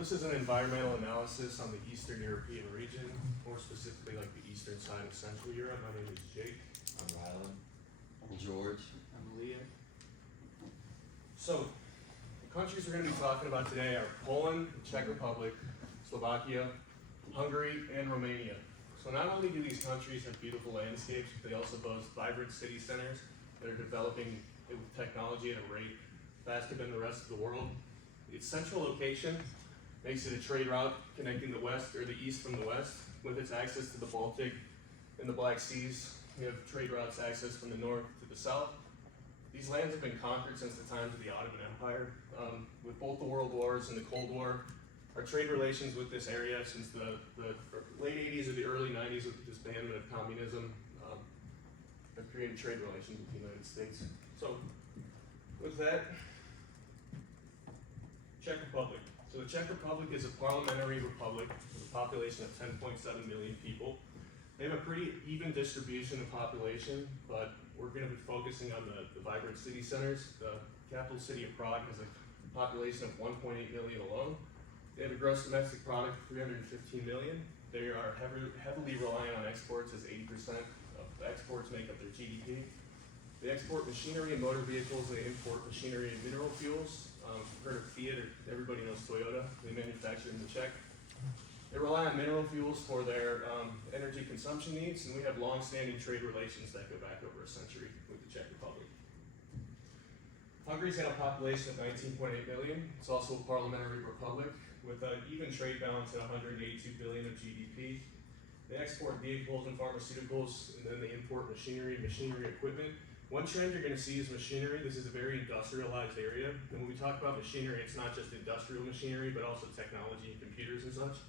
this is an environmental analysis on the Eastern European region, more specifically like the eastern side of Central Europe. My name is Jake. I'm Rylan. I'm George. I'm Leah. So, the countries we're going to be talking about today are Poland, Czech Republic, Slovakia, Hungary, and Romania. So not only do these countries have beautiful landscapes, but they also boast vibrant city centers that are developing with technology at a rate faster than the rest of the world. Its central location makes it a trade route connecting the west or the east from the west, with its access to the Baltic and the Black Seas. We have trade routes access from the north to the south. These lands have been conquered since the times of the Ottoman Empire. With both the World Wars and the Cold War, our trade relations with this area since the late 80s or the early 90s with the disbandment of communism have created trade relations with the United States. So with that, Czech Republic. So the Czech Republic is a parliamentary republic with a population of 10.7 million people. They have a pretty even distribution of population, but we're going to be focusing on the vibrant city centers. The capital city of Prague has a population of 1.8 million alone. They have a gross domestic product of 315 million. They are heavily reliant on exports, as 80% of the exports make up their GDP. They export machinery and motor vehicles. They import machinery and mineral fuels. Heard of Fiat, or everybody knows Toyota. They manufacture in the Czech. They rely on mineral fuels for their energy consumption needs, and we have long-standing trade relations that go back over a century with the Czech Republic. Hungary's got a population of 19.8 million. It's also a parliamentary republic with an even trade balance at 182 billion of GDP. They export vehicles and pharmaceuticals, and then they import machinery and machinery equipment. One trend you're going to see is machinery. This is a very industrialized area. And when we talk about machinery, it's not just industrial machinery, but also technology and computers and such.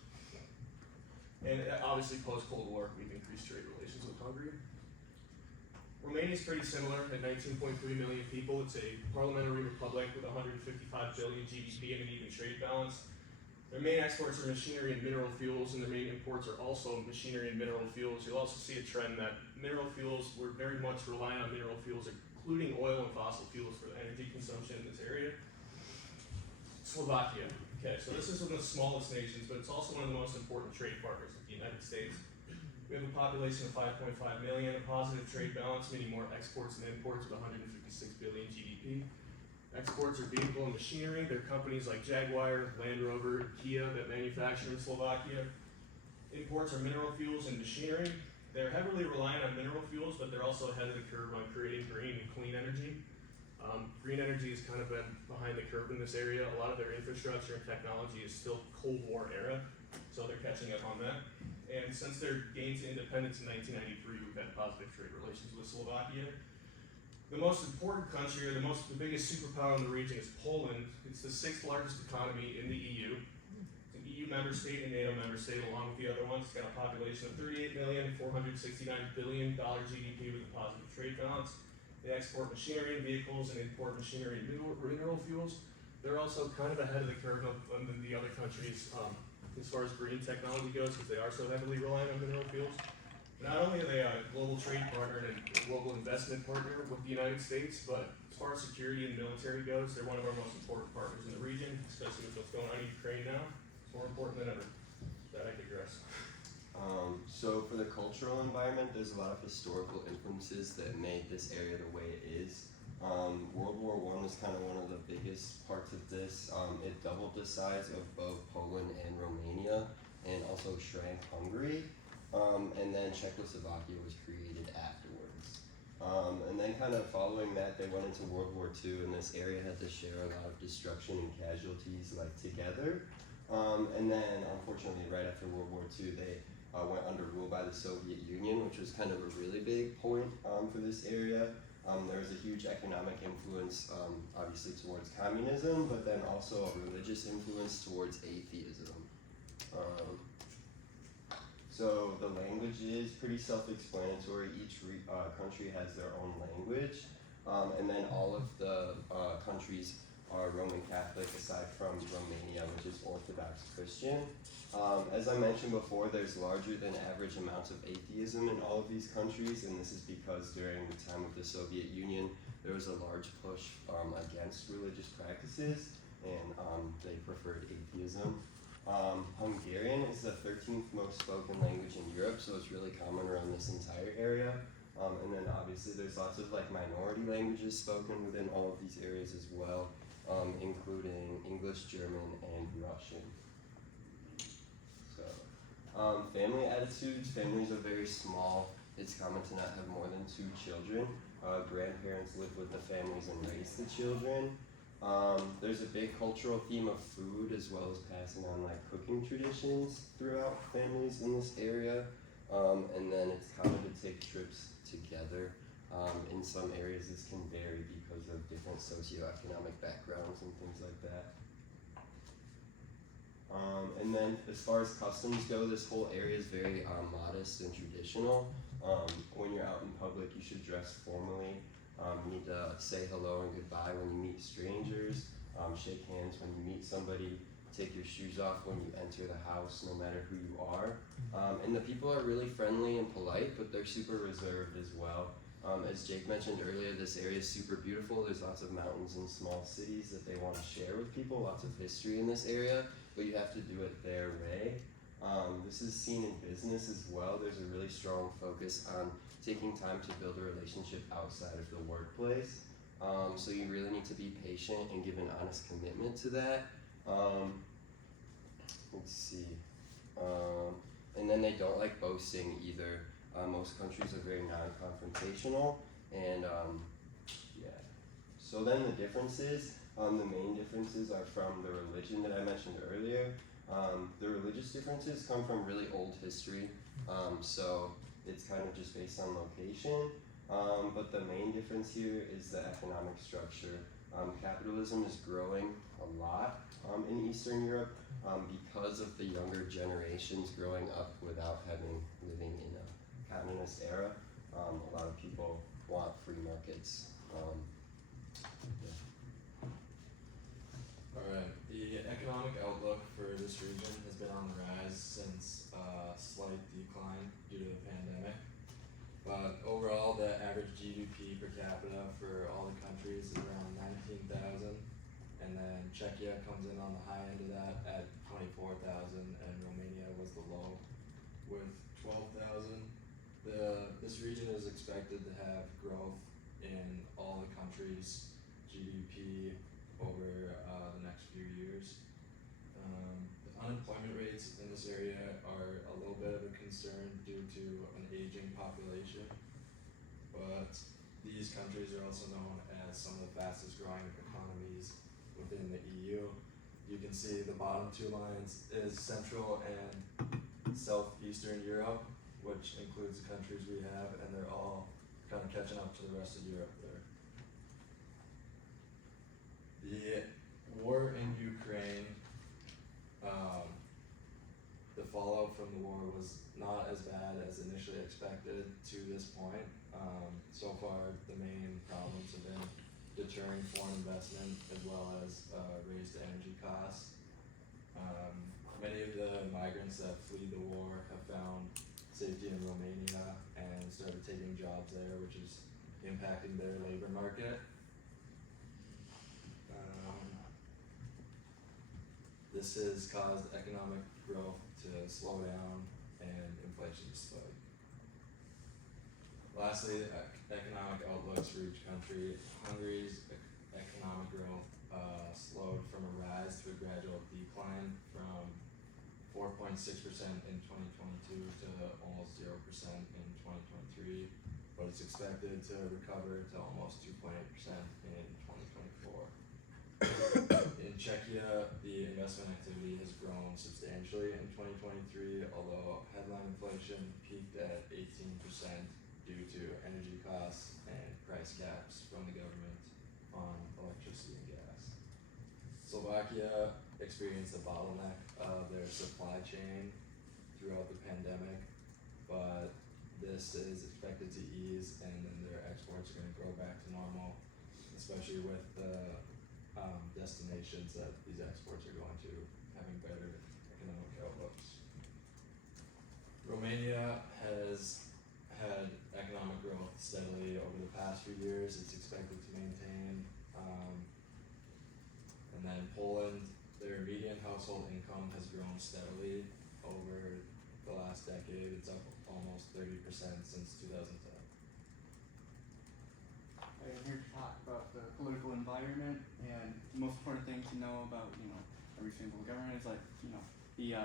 And obviously post-Cold War, we've increased trade relations with Hungary. Romania is pretty similar at 19.3 million people. It's a parliamentary republic with 155 billion GDP and an even trade balance. Their main exports are machinery and mineral fuels, and their main imports are also machinery and mineral fuels. You'll also see a trend that mineral fuels, we're very much relying on mineral fuels, including oil and fossil fuels for the energy consumption in this area. Slovakia. Okay, so this is one of the smallest nations, but it's also one of the most important trade partners with the United States. We have a population of 5.5 million, a positive trade balance, meaning more exports and imports with 156 billion GDP. Exports are vehicle and machinery. There are companies like Jaguar, Land Rover, Kia that manufacture in Slovakia. Imports are mineral fuels and machinery. They're heavily reliant on mineral fuels, but they're also ahead of the curve on creating green and clean energy. Green energy has kind of been behind the curve in this area. A lot of their infrastructure and technology is still Cold War era, so they're catching up on that. And since their gain to independence in 1993, we've had positive trade relations with Slovakia. The most important country, or the biggest superpower in the region is Poland. It's the 6th largest economy in the EU. It's an EU member state and NATO member state along with the other ones. It's got a population of 38 million, $469 billion GDP with a positive trade balance. They export machinery and vehicles and import machinery and mineral fuels. They're also kind of ahead of the curve than the other countries as far as green technology goes, because they are so heavily reliant on mineral fuels. Not only are they a global trade partner and a global investment partner with the United States, but as far as security and military goes, they're one of our most important partners in the region, especially with what's going on in Ukraine now. It's more important than ever. That I digress. So for the cultural environment, there's a lot of historical influences that made this area the way it is. World War I was kind of one of the biggest parts of this. It doubled the size of both Poland and Romania, and also shrank Hungary. And then Czechoslovakia was created afterwards. And then kind of following that, they went into World War II, and this area had to share a lot of destruction and casualties together. And then unfortunately, right after World War II, they went under rule by the Soviet Union, which was kind of a really big point for this area. There was a huge economic influence, obviously, towards communism, but then also a religious influence towards atheism. So the language is pretty self-explanatory. Each country has their own language, and then all of the countries are Roman Catholic, aside from Romania, which is Orthodox Christian. As I mentioned before, there's larger than average amounts of atheism in all of these countries, and this is because during the time of the Soviet Union, there was a large push against religious practices, and they preferred atheism. Hungarian is the 13th most spoken language in Europe, so it's really common around this entire area. And then obviously there's lots of like minority languages spoken within all of these areas as well, including English, German, and Russian. So, family attitudes. Families are very small. It's common to not have more than 2 children. Grandparents live with the families and raise the children. There's a big cultural theme of food as well as passing on like cooking traditions throughout families in this area. And then it's common to take trips together. In some areas this can vary because of different socioeconomic backgrounds and things like that. And then as far as customs go, this whole area is very modest and traditional. When you're out in public, you should dress formally. You need to say hello and goodbye when you meet strangers, shake hands when you meet somebody, take your shoes off when you enter the house, no matter who you are. And the people are really friendly and polite, but they're super reserved as well. As Jake mentioned earlier, this area is super beautiful. There's lots of mountains and small cities that they want to share with people, lots of history in this area, but you have to do it their way. This is seen in business as well. There's a really strong focus on taking time to build a relationship outside of the workplace. So you really need to be patient and give an honest commitment to that. Let's see. And then they don't like boasting either. Most countries are very non-confrontational, and yeah. So then the differences, the main differences are from the religion that I mentioned earlier. The religious differences come from really old history, so it's kind of just based on location. But the main difference here is the economic structure. Capitalism is growing a lot in Eastern Europe because of the younger generations growing up without living in a communist era. A lot of people want free markets. Yeah. Alright, the economic outlook for this region has been on the rise since slight decline due to the pandemic. But overall, the average GDP per capita for all the countries is around 19,000, and then Czechia comes in on the high end of that at 24,000, and Romania was the low with 12,000. This region is expected to have growth in all the countries' GDP over the next few years. The unemployment rates in this area are a little bit of a concern due to an aging population, but these countries are also known as some of the fastest growing economies within the EU. You can see the bottom 2 lines is Central and Southeastern Europe, which includes the countries we have, and they're all kind of catching up to the rest of Europe there. The war in Ukraine, the fallout from the war was not as bad as initially expected to this point. So far, the main problems have been deterring foreign investment as well as raised energy costs. Many of the migrants that flee the war have found safety in Romania and started taking jobs there, which is impacting their labor market. This has caused economic growth to slow down and inflation to spike. Lastly, economic outlooks for each country. Hungary's economic growth slowed from a rise to a gradual decline from 4.6% in 2022 to almost 0% in 2023, but it's expected to recover to almost 2.8% in 2024. In Czechia, the investment activity has grown substantially in 2023, although headline inflation peaked at 18% due to energy costs and price caps from the government on electricity and gas. Slovakia experienced a bottleneck of their supply chain throughout the pandemic, but this is expected to ease, and then their exports are going to grow back to normal, especially with the destinations that these exports are going to having better economic outlooks. Romania has had economic growth steadily over the past few years. It's expected to maintain. And then Poland, their median household household income has grown steadily over the last decade. It's up almost 30% since 2010. I'm here to talk about the political environment, and the most important thing to know about, every single government is like, the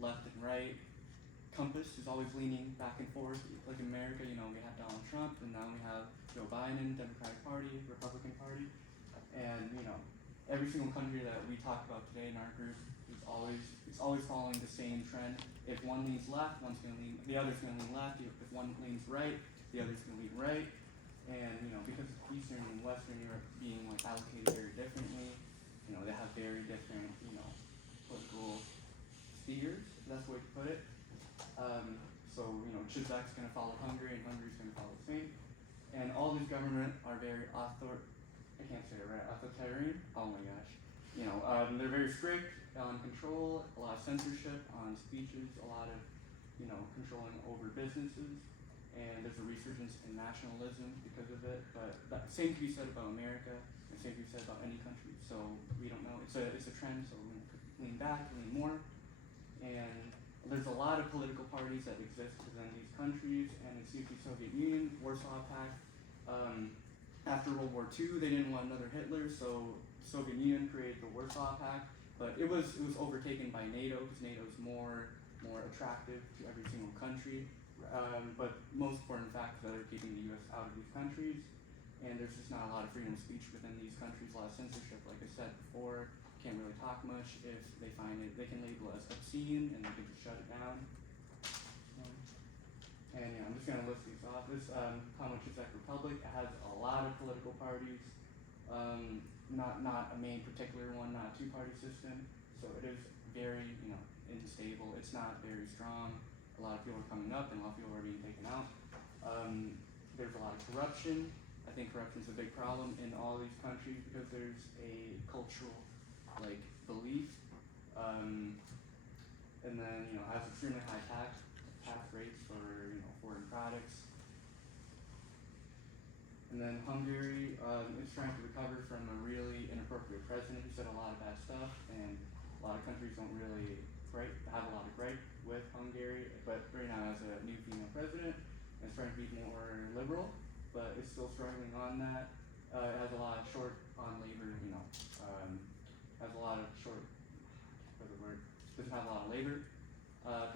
left and right compass is always leaning back and forth. Like in America, we have Donald Trump, and now we have Joe Biden, Democratic Party, Republican Party, and every single country that we talk about today in our group is always following the same trend. If one leans left, the other's gonna lean left. If one leans right, the other's gonna lean right. And because Eastern and Western Europe being like allocated very differently, they have very different political spheres, if that's the way to put it. So Czech's gonna follow Hungary, and Hungary's gonna follow Spain. And all these governments are very I can't say it right, authoritarian. Oh my gosh. They're very strict on control, a lot of censorship on speeches, a lot of controlling over businesses, and there's a resurgence in nationalism because of it. But that same can be said about America, and same can be said about any country. So we don't know. It's a trend. So we could lean back, lean more, and there's a lot of political parties that exist within these countries, and it's usually Soviet Union, Warsaw Pact. After World War II, they didn't want another Hitler, so Soviet Union created the Warsaw Pact. But it was overtaken by NATO because NATO is more attractive to every single country. But most important fact is that they're keeping the U.S. out of these countries, and there's just not a lot of freedom of speech within these countries. A lot of censorship, like I said before. Can't really talk much. If they find it, they can label it as obscene, and they can just shut it down. And I'm just gonna list these off. This Commonwealth Czech Republic has a lot of political parties. Not a main particular one, not a two-party system. So it is very unstable. It's not very strong. A lot of people are coming up, and a lot of people are being taken out. There's a lot of corruption. I think corruption is a big problem in all these countries because there's a cultural belief, and then has extremely high tax rates for foreign products. And then Hungary is trying to recover from a really inappropriate president who said a lot of bad stuff, and a lot of countries don't really have a lot of gripe with Hungary. But right now has a new female president, and it's trying to be more liberal, but it's still struggling on that. It has a lot of short on labor, has a lot of doesn't have a lot of labor.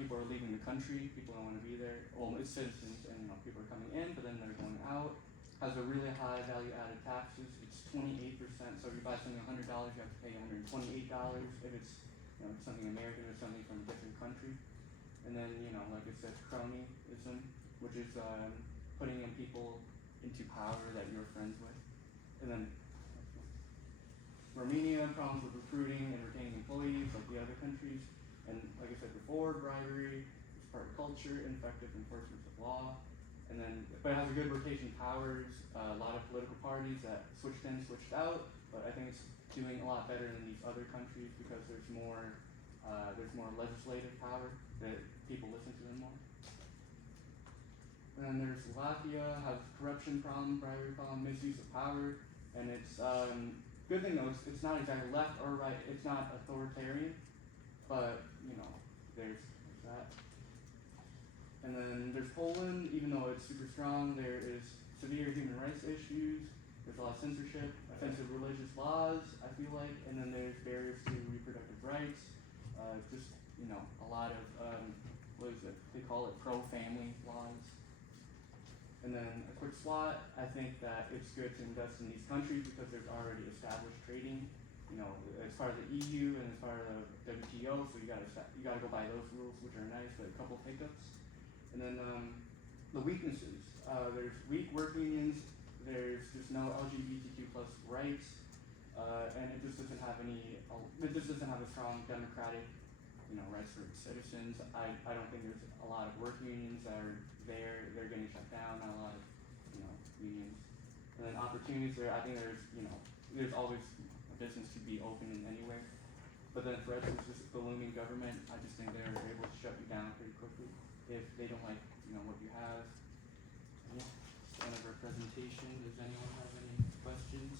People are leaving the country, people don't want to be there. Well, it's citizens, and people are coming in, but then they're going out. Has a really high value-added taxes. It's 28%. So if you buy something $100, you have to pay $128 if it's something American or something from a different country. And then like I said, cronyism, which is putting in people into power that you're friends with. And then Romania, problems with recruiting and retaining employees like the other countries. And like I said before, bribery is part of culture, ineffective enforcement of law. And then, but it has a good rotation powers, a lot of political parties that switched in, switched out. But I think it's doing a lot better than these other countries because there's more legislative power that people listen to them more. And then there's Latvia, has corruption problem, bribery problem, misuse of power, and it's good thing though, it's not exactly left or right, it's not authoritarian, but there's that. And then there's Poland, even though it's super strong, there is severe human rights issues, there's a lot of censorship, offensive religious laws, I feel like, and then there's barriers to reproductive rights, just a lot of they call it pro-family laws. And then a quick SWOT, I think that it's good to invest in these countries because there's already established trading, as part of the EU and as part of the WTO, so you gotta go by those rules, which are nice, but a couple hiccups. And then the weaknesses, there's weak work unions, there's just no LGBTQ plus rights, and it just doesn't have a strong democratic rights for citizens. I don't think there's a lot of work unions that are there. They're getting shut down. Not a lot of unions. And then opportunities there. I think there's always a business to be open in anywhere. But then threats is just the looming government. I just think they're able to shut you down pretty quickly if they don't like what you have. And yeah, that's the end of our presentation. Does anyone have any questions?